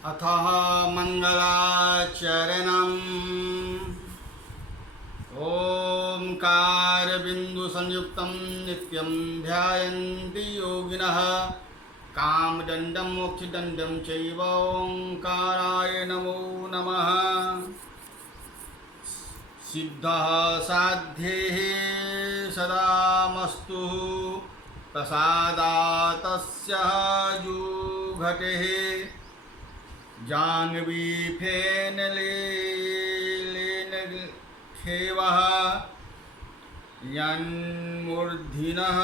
अथः मंगलाचरणम् ओंकारबिन्दुसंयुक्तं नित्यं ध्यायन्ति योगिनः कामदण्डं मोक्षदण्डं चैव ओंकाराय नमो नमः। सिद्धः साध्यैः सदामस्तु प्रसादातस्य जुघटेः जाह्नवी फेन लेन खेवः यन्मूर्धिनः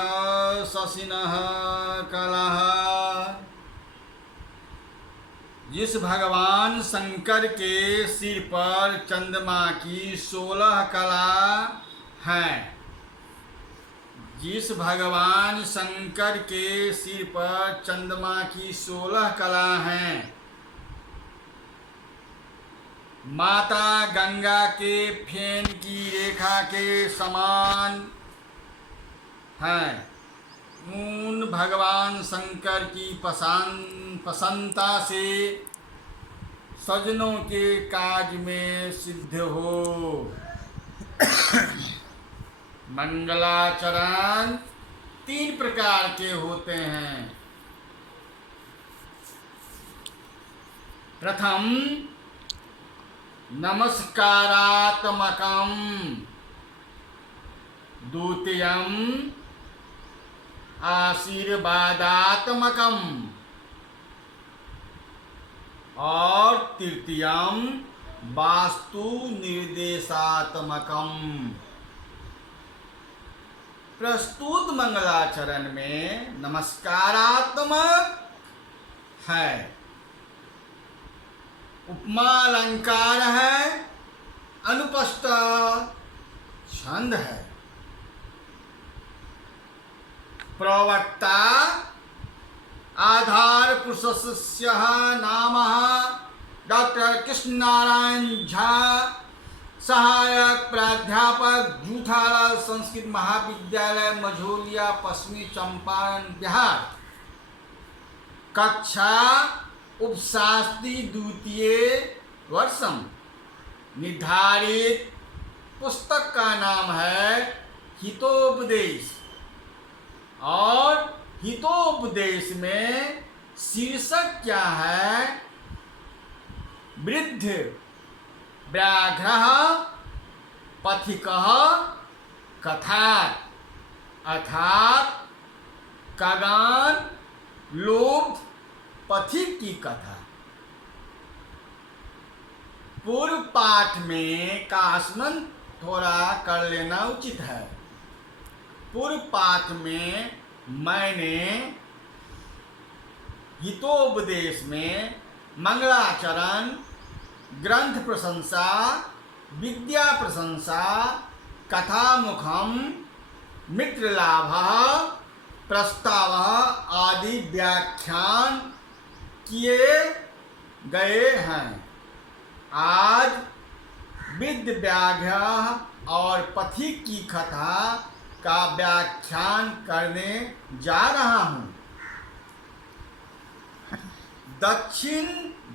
शशिनः कलः। जिस भगवान शंकर के सिर पर चंद्रमा की 16 कला हैं, जिस भगवान शंकर के सिर पर चंद्रमा की 16 कला हैं, माता गंगा के फेन की रेखा के समान हैं, उन भगवान शंकर की प्रसन्नता से सज्जनों के काज में सिद्ध हो। मंगलाचरण 3 प्रकार के होते हैं। प्रथम नमस्कारात्मकम, द्वितीयम आशीर्वादात्मकम और तृतीयम वास्तु निर्देशात्मकम। प्रस्तुत मंगलाचरण में नमस्कारात्मक है, उपमा अलंकार है, अनुपस्थ छंद है। प्रवक्ता आधार पुरुषस्य नाम डॉक्टर कृष्ण नारायण झा, सहायक प्राध्यापक जूठालाल संस्कृत महाविद्यालय मझौलिया, पश्चिमी चंपारण, बिहार। कक्षा उपशास्त्री द्वितीय वर्षम। निर्धारित पुस्तक का नाम है हितोपदेश, और हितोपदेश में शीर्षक क्या है? वृद्ध व्याघ्रः पथिकः कथा, अर्थात कागान लोभ पथिक की कथा। पूर्व पाठ में का स्मरण थोड़ा कर लेना उचित है। पूर्व पाठ में मैंने हितोपदेश में मंगलाचरण, ग्रंथ प्रशंसा, विद्या प्रशंसा, कथामुखम, मित्रलाभ, प्रस्ताव आदि व्याख्यान किए गए हैं। आज वृद्ध व्याघ्र और पथिक की कथा का व्याख्यान करने जा रहा हूँ। दक्षिण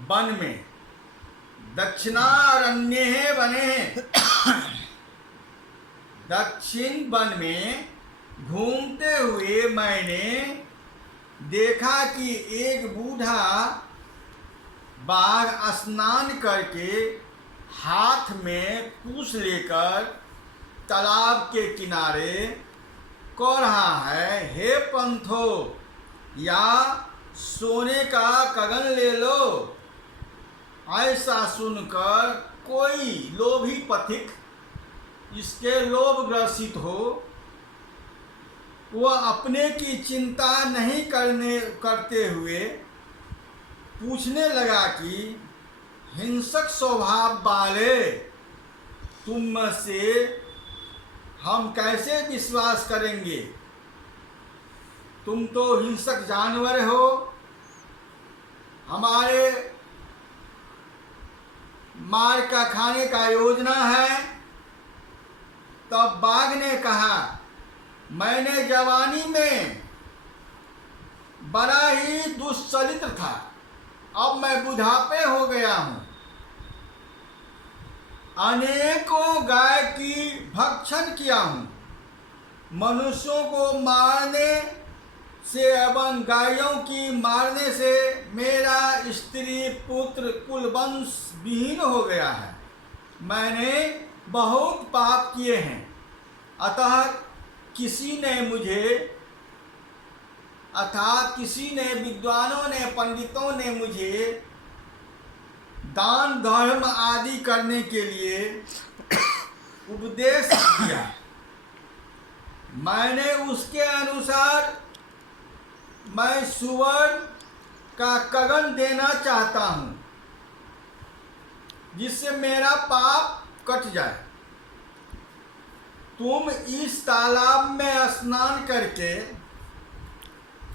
वन में, दक्षिणारण्य वने, दक्षिण वन में घूमते हुए मैंने देखा कि एक बूढ़ा बाघ स्नान करके हाथ में पूछ लेकर तालाब के किनारे कह रहा है, हे पंथो, या सोने का कगन ले लो। ऐसा सुनकर कोई लोभी पथिक इसके लोभ ग्रसित हो, वह अपने की चिंता नहीं करते हुए पूछने लगा कि हिंसक स्वभाव वाले तुम से हम कैसे विश्वास करेंगे? तुम तो हिंसक जानवर हो, हमारे मार का खाने का योजना है। तब बाघ ने कहा, मैंने जवानी में बड़ा ही दुश्चरित्र था, अब मैं बुढ़ापे हो गया हूँ। अनेकों गाय की भक्षण किया हूँ। मनुष्यों को मारने से एवं गायों की मारने से मेरा स्त्री पुत्र कुल वंश विहीन हो गया है। मैंने बहुत पाप किए हैं, अतः किसी ने विद्वानों ने, पंडितों ने मुझे दान धर्म आदि करने के लिए उपदेश दिया। मैंने उसके अनुसार मैं सुवर्ण का कगन देना चाहता हूँ, जिससे मेरा पाप कट जाए। तुम इस तालाब में स्नान करके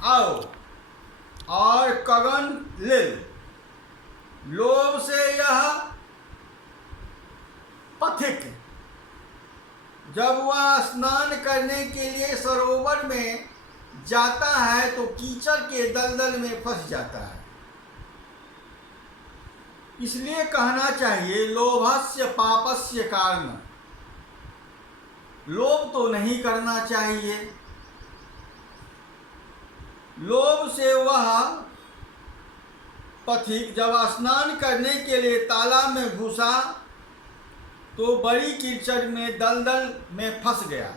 आओ और कगन ले लो। लोभ से यह पथिक जब वह स्नान करने के लिए सरोवर में जाता है तो कीचड़ के दलदल में फंस जाता है। इसलिए कहना चाहिए लोभस्य पापस्य कारण। लोभ तो नहीं करना चाहिए। लोभ से वह पथिक जब स्नान करने के लिए तालाब में घुसा तो बड़ी कीचड़ में दलदल में फंस गया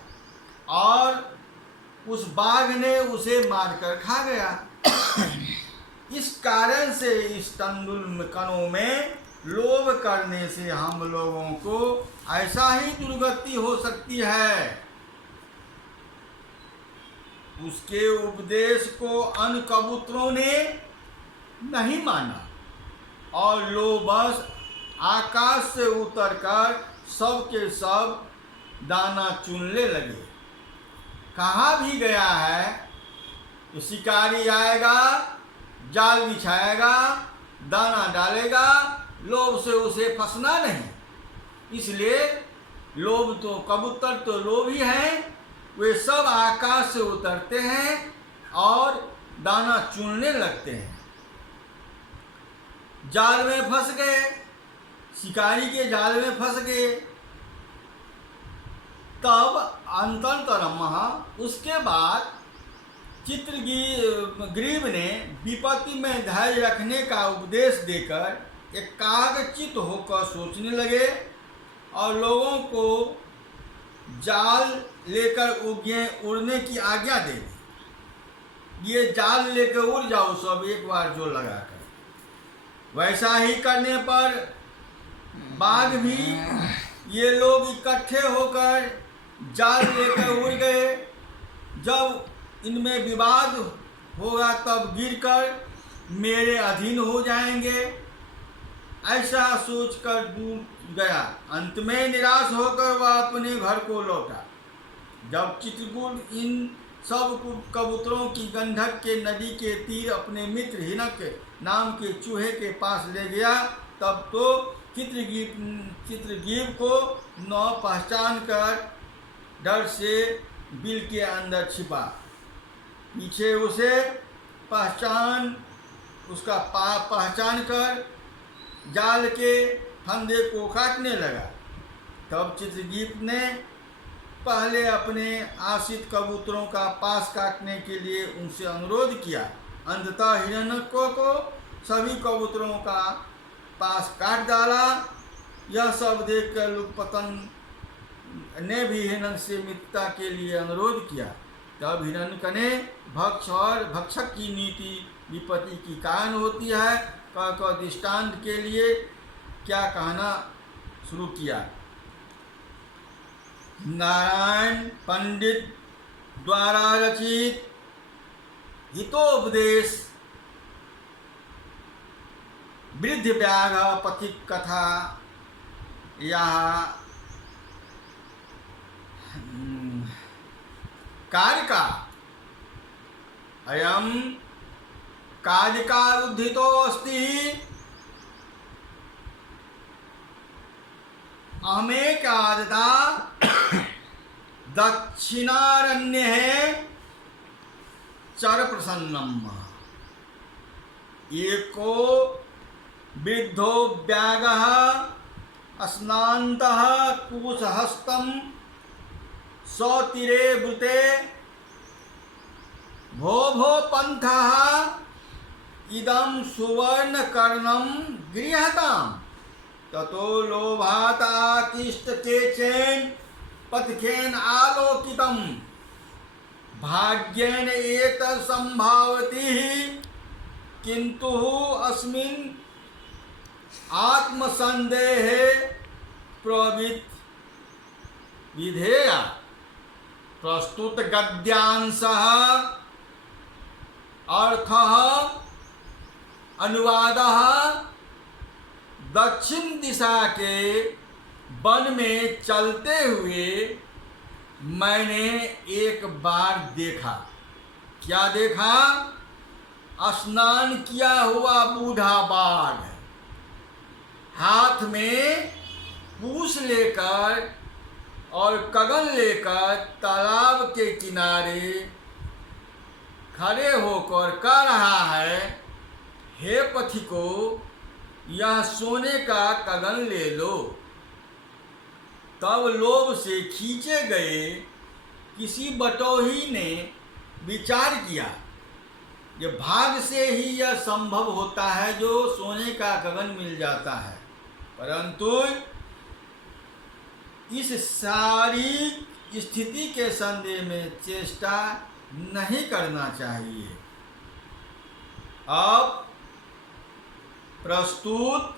और उस बाघ ने उसे मारकर खा गया। इस कारण से इस तंदुल कणों में लोभ करने से हम लोगों को ऐसा ही दुर्गति हो सकती है। उसके उपदेश को अन्य कबूतरों ने नहीं माना और लोभस आकाश से उतरकर सब के सब दाना चुनने लगे। कहा भी गया है कि शिकारी आएगा, जाल बिछाएगा, दाना डालेगा, लोभ से उसे फंसना नहीं। इसलिए लोभ तो कबूतर तो लोभी हैं, वे सब आकाश से उतरते हैं और दाना चुनने लगते हैं। जाल में फंस गए, शिकारी के जाल में फंस गए। तब अंतरतरम उसके बाद चित्रग्रीव ने विपत्ति में धैर्य रखने का उपदेश देकर एकाग्रचित्त होकर सोचने लगे और लोगों को जाल लेकर उड़ने की आज्ञा दे दी। ये जाल लेकर उड़ जाओ सब एक बार जोर लगाकर। वैसा ही करने पर बाघ भी ये लोग इकट्ठे होकर जाल लेकर उड़ गए। जब इनमें विवाद होगा तब गिरकर मेरे अधीन हो जाएंगे, ऐसा सोचकर दूर गया। अंत में निराश होकर वह अपने घर को लौटा। जब चित्रकूट इन सब कबूतरों की गंधक के नदी के तीर अपने मित्र हिनक नाम के चूहे के पास ले गया, तब तो चित्रग्रीव को न पहचान कर डर से बिल के अंदर छिपा। पीछे उसे पहचान कर जाल के फंदे को काटने लगा। तब चित्रगीत ने पहले अपने आश्रित कबूतरों का पास काटने के लिए उनसे अनुरोध किया। अंततः हिरण्यको को सभी कबूतरों का पास काट डाला। यह सब देखकर लुकपतन ने भी हिरण्य से मित्रता के लिए अनुरोध किया। तब हिरण्यक ने भक्ष और भक्षक की नीति विपत्ति की कारण होती है कहकर दृष्टांत के लिए क्या कहना शुरू किया। नारायण पंडित द्वारा रचित हितोपदेश वृद्ध व्याघ पथिक कथा या कारिका अयम कारिका उद्धितो अस्ति अहमेकादता दक्षिणारण्ये चर प्रसन्नम। एको वृद्धो व्यागः स्नान्तः कुशहस्तं सतीरे वृते भो भो पंथः इदं सुवर्णकर्णं गृह्यताम् ततो लोभाताकिष्ट केचेन पथकेन आलोकितं भाग्येन एतत् संभावति किंतु अस्मिन् आत्मसंदेहे प्रवृत्त विधेया। प्रस्तुत गद्यांशः अर्थः अनुवादः दक्षिण दिशा के वन में चलते हुए मैंने एक बार देखा। क्या देखा? स्नान किया हुआ बूढ़ा बाघ हाथ में पूछ लेकर और कगन लेकर तालाब के किनारे खड़े होकर कह रहा है, हे पथिको, यह सोने का कगन ले लो। तब लोभ से खींचे गए किसी बटोही ने विचार किया, ये भाग से ही यह संभव होता है जो सोने का कगन मिल जाता है, परंतु इस सारी स्थिति के संदेह में चेष्टा नहीं करना चाहिए। अब प्रस्तुत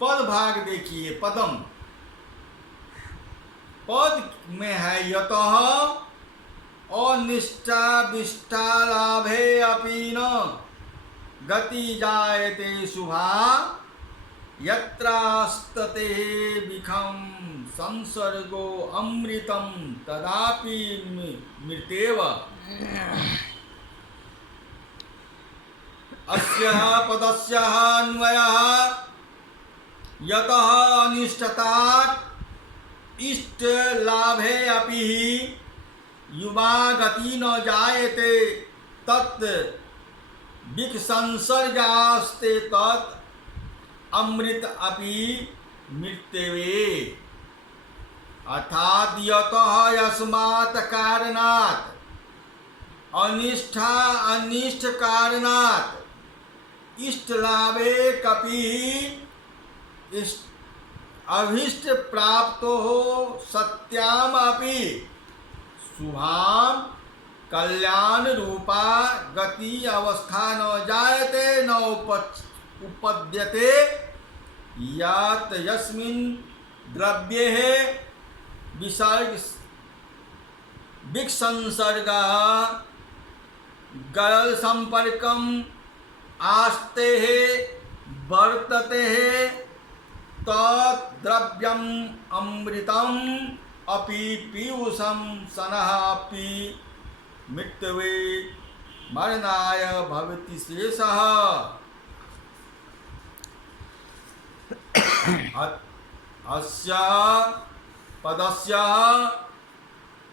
पद भाग देखिए। पदम पद में है यतः अनिष्टा विष्टा लाभे अपि न गति जायते शुभा यत्रास्तते विखम संसर्गो अमृतम तदापि मृतेव। अस्य पदस्य अन्वयः यतः अनिष्टतात् इष्ट लाभे अपि युवा गति न जायते तत् विख संसर्गास्ते तत् अमृत अपि मृत्यवे। अर्थात यतः यस्मात् कारणात् अनिष्ठा अनिष्ट कारणात् इष्ट लाभे कपि अभिष्ट प्राप्तो सत्याम अपि शुभाम कल्याण रूपा गति अवस्था न जायते न उपद्यते यात यस्मिन् द्रव्ये विसर्ग विसंसर्गः गरल संपर्कम आस्ते वर्तते तद्द्रव्यम अमृतम अपि पीयूषम सनः अपि मृत्यवे मरणाय भवति शेषः। अस्य पदस्य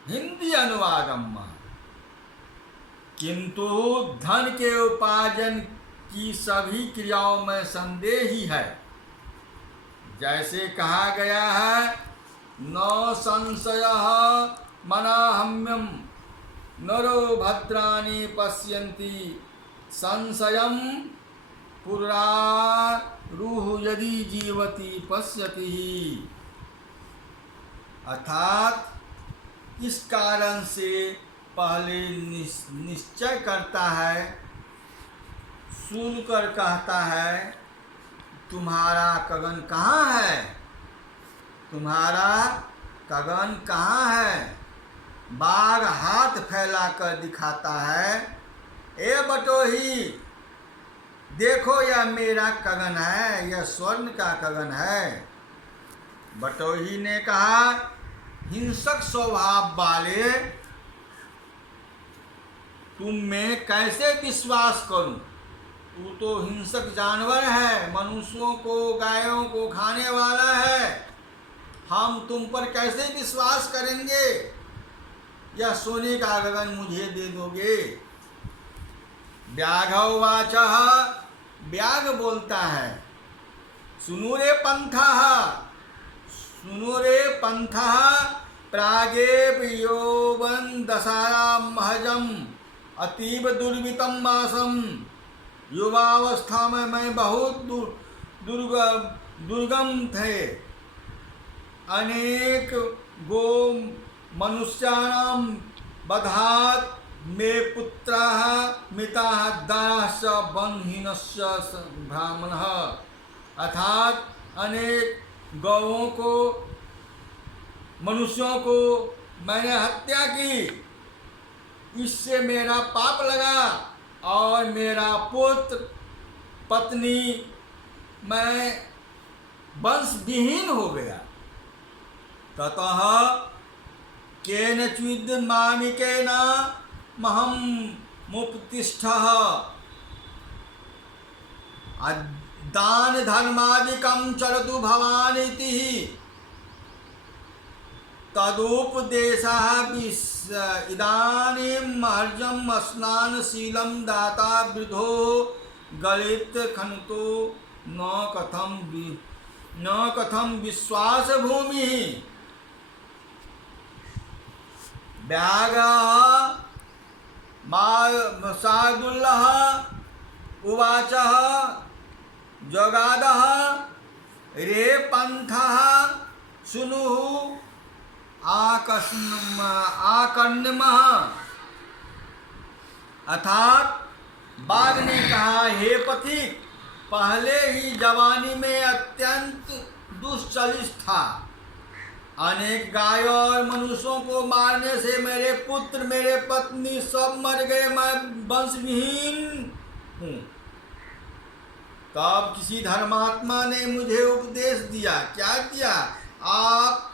हिंदी अनुवादम किंतु धन के उपार्जन की सभी क्रियाओं में संदेह ही है। जैसे कहा गया है, न संशयः मनाहम्यम नरो भद्राणि पश्यन्ति संशयम पुरारूह यदि जीवति पश्यति। अर्थात इस कारण से पहले निश्चय करता है, सुनकर कहता है, तुम्हारा कगन कहाँ है, तुम्हारा कगन कहाँ है। बाघ हाथ फैलाकर दिखाता है, ए बटोही देखो यह मेरा कगन है, यह स्वर्ण का कगन है। बटोही ने कहा, हिंसक स्वभाव वाले तुम में कैसे विश्वास करूं, तू तो हिंसक जानवर है, मनुष्यों को गायों को खाने वाला है, हम तुम पर कैसे विश्वास करेंगे। यह सोने का कगन मुझे दे दोगे। व्याघ व्याघ बोलता है, सुनु रे पंथः प्रागेव यौवन दशायां महजम अतीब दुर्वितम मासम। युवावस्था में मैं बहुत दुर्गम थे। अनेक गो मनुष्याणां बधात् मे पुत्राः मिताः दाराश्च वनहीनश्च ब्राह्मणः। अर्थात अनेक गौओं को, मनुष्यों को मैंने हत्या की, इससे मेरा पाप लगा और मेरा पुत्र पत्नी मैं वंश विहीन हो गया। ततः केनचिद मामिकेन महं मुपतिष्ठः दान धर्मादिकं चरतु भवान् इति तदुपदेशः इदानीं महर्जम् स्नानशीलं दाता वृद्धो गलित खनितो न कथं विश्वास भूमि। व्याघ्रः शार्दूलः उवाच जगादः रे पंथः सुनुः आकर्णमः। अर्थात बाघ ने कहा, हे पथिक, पहले ही जवानी में अत्यंत दुश्चलित था। अनेक गाय और मनुष्यों को मारने से मेरे पुत्र मेरे पत्नी सब मर गए, मैं वंशविहीन हूँ। तब किसी धर्मात्मा ने मुझे उपदेश दिया। क्या दिया? आप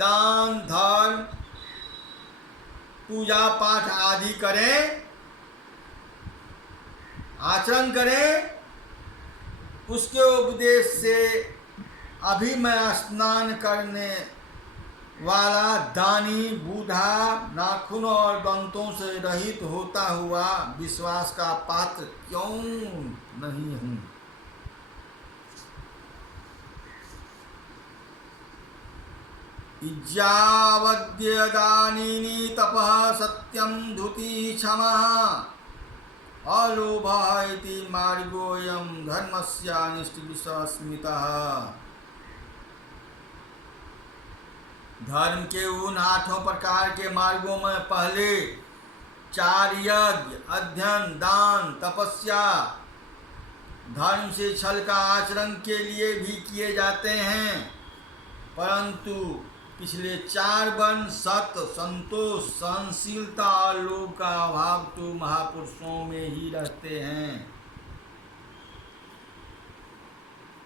दान धर्म पूजा पाठ आदि करें, आचरण करें। उसके उपदेश से अभी मैं स्नान करने वाला दानी, बूढ़ा, नाखून और दंतों से रहित होता हुआ विश्वास का पात्र क्यों नहीं हूं? इज्जावद्य दानिनी तपः सत्यं धुति क्षमा अलोभः इति मार्गोऽयं धर्मस्य निष्ठिविस्मितः। धर्म के उन 8 प्रकार के मार्गों में पहले 4 यज्ञ, अध्ययन, दान, तपस्या, धर्म से छल का आचरण के लिए भी किए जाते हैं, परंतु पिछले 4 वर्ण सत्य, संतोष, सहनशीलता और लोभ का अभाव तो महापुरुषों में ही रहते हैं।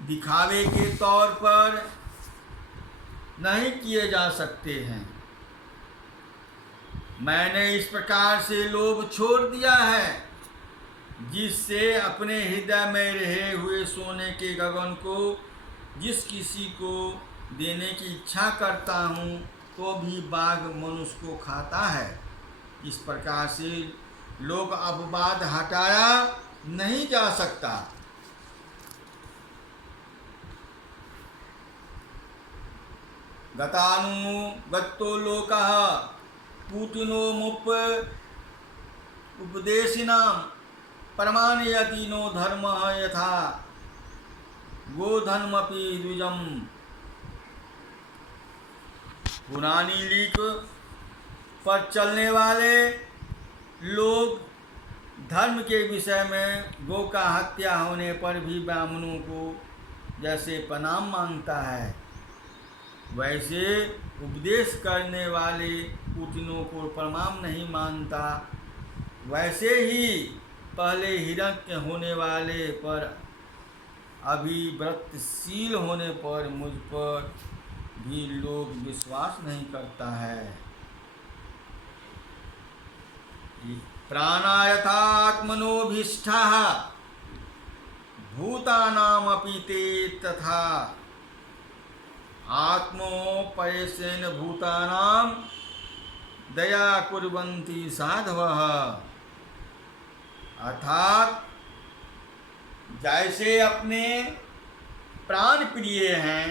दिखावे के तौर पर नहीं किए जा सकते हैं। मैंने इस प्रकार से लोभ छोड़ दिया है, जिससे अपने हृदय में रहे हुए सोने के गगन को जिस किसी को देने की इच्छा करता हूँ, तो भी बाघ मनुष्य को खाता है। इस प्रकार से लोक अपवाद हटाया नहीं जा सकता। गतानुगतो लोकः पूतिनो मुप उपदेशिनां परमानयति नो धर्मः यथा गोधर्मपि द्विजम्। पुरानी लीक पर चलने वाले लोग धर्म के विषय में गो का हत्या होने पर भी ब्राह्मणों को जैसे प्रणाम मांगता है, वैसे उपदेश करने वाले कुटिनों को प्रणाम नहीं मानता। वैसे ही पहले हिरण्य होने वाले पर अभिव्रतशील होने पर मुझ पर भी लोग विश्वास नहीं करता है। प्राणायथात्मनोभीष्टः भूतानामपि ते तथा आत्मोपयसेन भूतानां दया कुर्वन्ति साधवः। अर्थात जैसे अपने प्राण प्रिय हैं,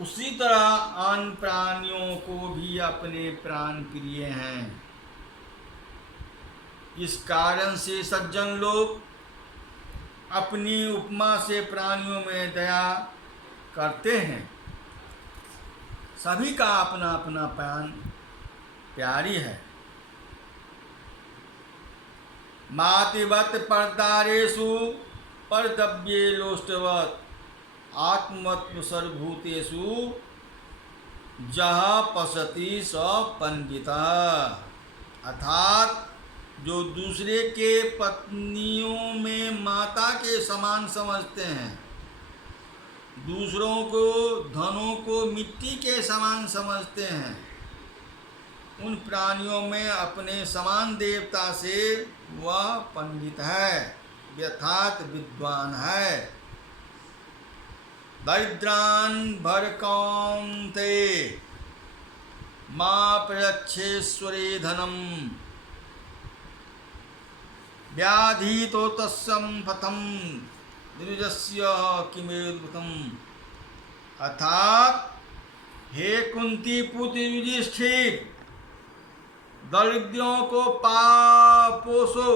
उसी तरह अन्य प्राणियों को भी अपने प्राण प्रिय हैं। इस कारण से सज्जन लोग अपनी उपमा से प्राणियों में दया करते हैं। सभी का अपना अपना प्राण प्यारी है। मातिवत परदारेषु परदव्ये लोष्टवत आत्मत्व सर्वभूतेषु जह पसति स पंडितः। अर्थात जो दूसरे के पत्नियों में माता के समान समझते हैं, दूसरों को धनों को मिट्टी के समान समझते हैं, उन प्राणियों में अपने समान देवता से वह पंडित है, यथार्थ विद्वान है। दरिद्रान भरकौन्ते मां प्रयच्छेश्वरे धनम व्याधितो तस्यं पथम द्विजस्य किमेद्भुतम्। अर्थात हे कुंती पुत्र युधिष्ठिर, दरिद्रों को पोषो,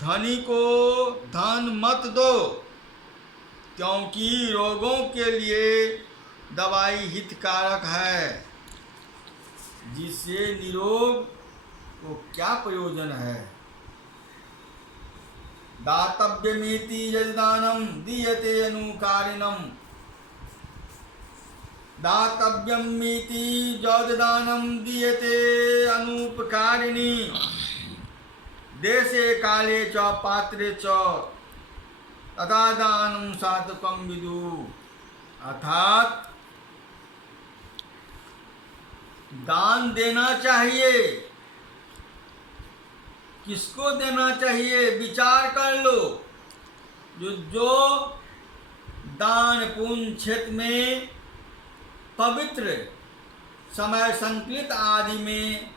धनी को धन मत दो, क्योंकि रोगों के लिए दवाई हितकारक है, जिससे निरोग को क्या प्रयोजन है। दातव्यमिति यद्दानं दीयते अनुकारिणम्, दातव्यमिति यद्दानं दीयते अनुपकारिणी, देशे काले च पात्रे च तथा दानं साधकं विदुः। अर्थात दान देना चाहिए। किसको देना चाहिए, विचार कर लो। जो दान पुण्य क्षेत्र में पवित्र समय संकलित आदि में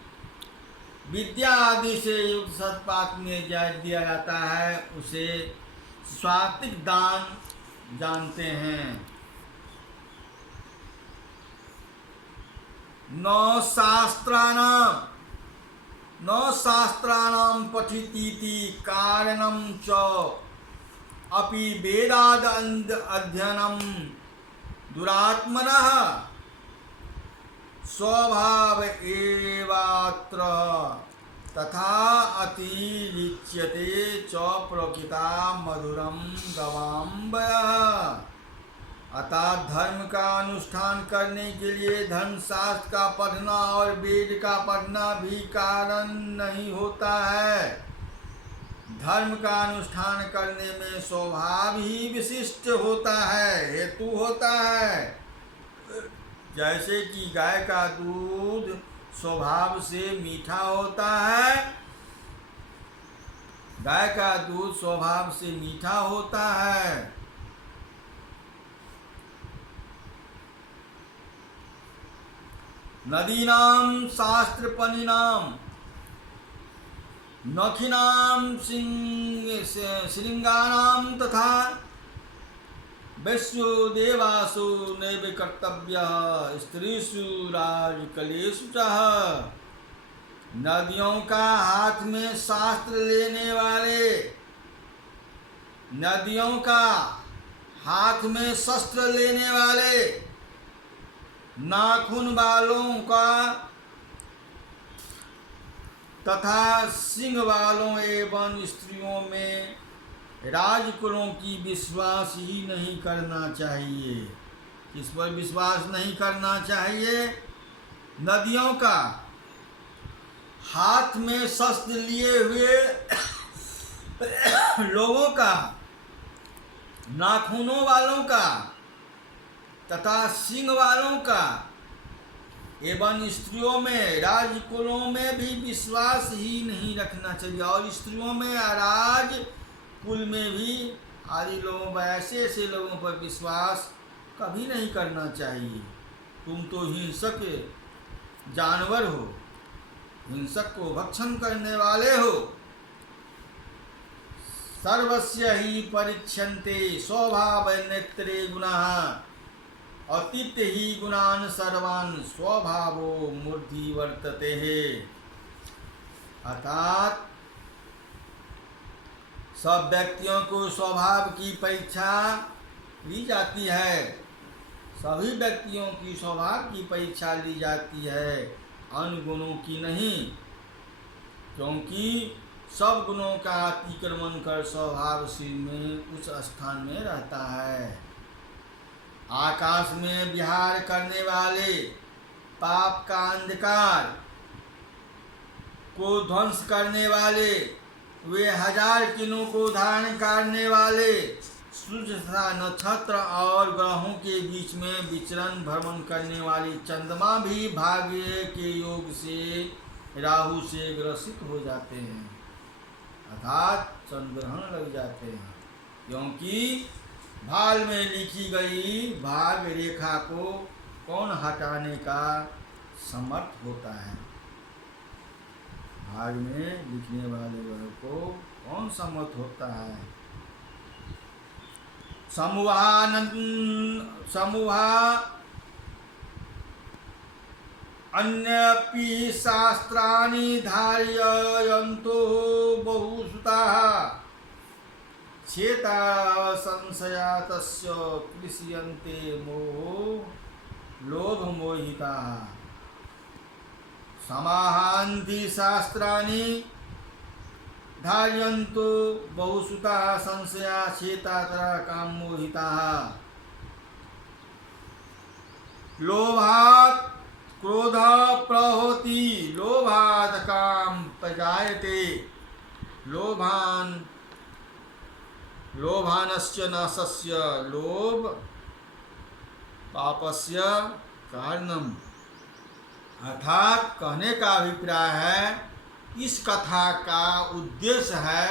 विद्या आदि से युक्त सत्पात्र में दिया जाता है, उसे सात्विक दान जानते हैं। न शास्त्राणां पठितीति कारणं च अपि वेदाद अध्ययनं दुरात्मनः स्वभाव एवात्र तथा अतिरिच्यते च प्रकृता मधुरम गवाम्बयः। अतः धर्म का अनुष्ठान करने के लिए धर्मशास्त्र का पढ़ना और वेद का पढ़ना भी कारण नहीं होता है। धर्म का अनुष्ठान करने में स्वभाव ही विशिष्ट होता है, हेतु होता है। जैसे कि गाय का दूध स्वभाव से मीठा होता है, गाय का दूध स्वभाव से मीठा होता है। नदीनां शास्त्रपणिनां नखिनां श्रृंगानां तथा वैश्योदेवासु नैव कर्तव्यः स्त्रीषु राजकलेषु च। नदियों का हाथ में शास्त्र लेने वाले, नदियों का हाथ में शस्त्र लेने वाले, नाखून वालों का तथा सिंह वालों एवं स्त्रियों में राजकुलों की विश्वास ही नहीं करना चाहिए। किस पर विश्वास नहीं करना चाहिए? नदियों का हाथ में शस्त्र लिए हुए लोगों का, नाखूनों वालों का तथा सिंह वालों का एवं स्त्रियों में, राजकुलों में भी विश्वास ही नहीं रखना चाहिए। और स्त्रियों में, राज कुल में भी आदि लोगों पर, ऐसे लोगों पर विश्वास कभी नहीं करना चाहिए। तुम तो हिंसक जानवर हो, हिंसक को भक्षण करने वाले हो। सर्वस्य ही परीक्षन्ते स्वभाव नेत्रे गुणाः अतीत ही गुणान सर्वान स्वभावो मूर्धि वर्तते है। अर्थात सब व्यक्तियों को स्वभाव की परीक्षा ली जाती है, सभी व्यक्तियों की स्वभाव की परीक्षा ली जाती है, अन्य गुणों की नहीं, क्योंकि सब गुणों का अतिक्रमण कर स्वभाव में उस स्थान में रहता है। आकाश में विहार करने वाले पाप का अंधकार को ध्वंस करने वाले, वे 1000 किरणों को धारण करने वाले, सूर्य तथा नक्षत्र और ग्रहों के बीच में विचरण भ्रमण करने वाली चंद्रमा भी भाग्य के योग से राहु से ग्रसित हो जाते हैं, अर्थात चंद्रग्रहण लग जाते हैं, क्योंकि भाल में लिखी गई भाग्य रेखा को कौन हटाने का समर्थ होता है। भाग में लिखने वाले वर्ग को कौन सम्मत होता है। समूहा अन्यपि शास्त्राणि धारयन्तो बहुसुताः चेता संशया तस्य क्लिश्यन्ते लोभ मोहिताः। समाहान्ति शास्त्राणि धारयन्तो बहुसुताः संशया चेतातरा काम मोहिताः। लोभात् क्रोध प्रहोति लोभात् काम प्रजायते लोभानस्य नाशस्य लोभ पापस्य कारणम। अर्थात कहने का अभिप्राय है, इस कथा का उद्देश्य है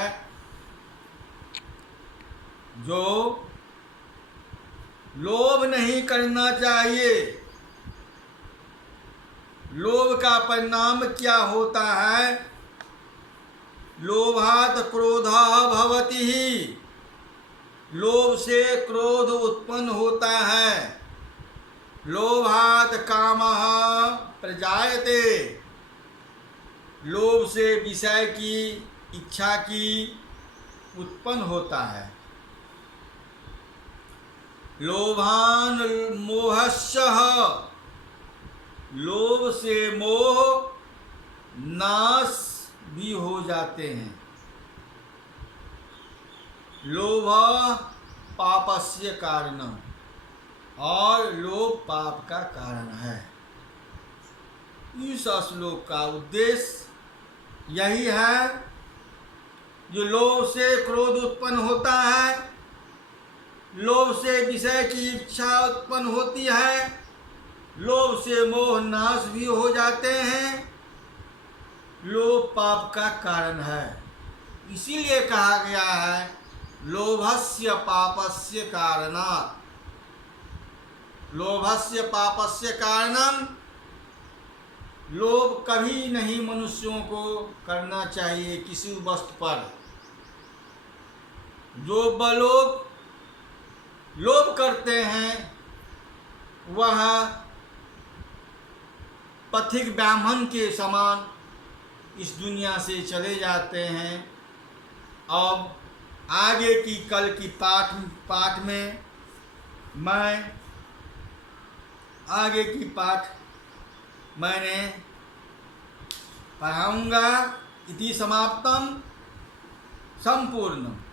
जो लोभ नहीं करना चाहिए। लोभ का परिणाम क्या होता है? लोभात् क्रोधः भवति ही, लोभ से क्रोध उत्पन्न होता है। लोभात् कामः प्रजायते, लोभ से विषय की इच्छा की उत्पन्न होता है। लोभान मोहस्यः, लोभ से मोह नाश भी हो जाते हैं। लोभ पापस्य कारणम, और लोभ पाप का कारण है। इस श्लोक का उद्देश्य यही है। जो लोभ से क्रोध उत्पन्न होता है, लोभ से विषय की इच्छा उत्पन्न होती है, लोभ से मोह नाश भी हो जाते हैं, लोभ पाप का कारण है। इसीलिए कहा गया है लोभस्य पापस्य कारणात्। लोभस्य पापस्य कारणम, लोभ कभी नहीं मनुष्यों को करना चाहिए किसी वस्तु पर। जो लोग लोभ करते हैं वह पथिक ब्राह्मण के समान इस दुनिया से चले जाते हैं। अब आगे की कल की पाठ में मैं आगे की पाठ मैंने पढ़ाऊँगा। इति समाप्तम संपूर्णम।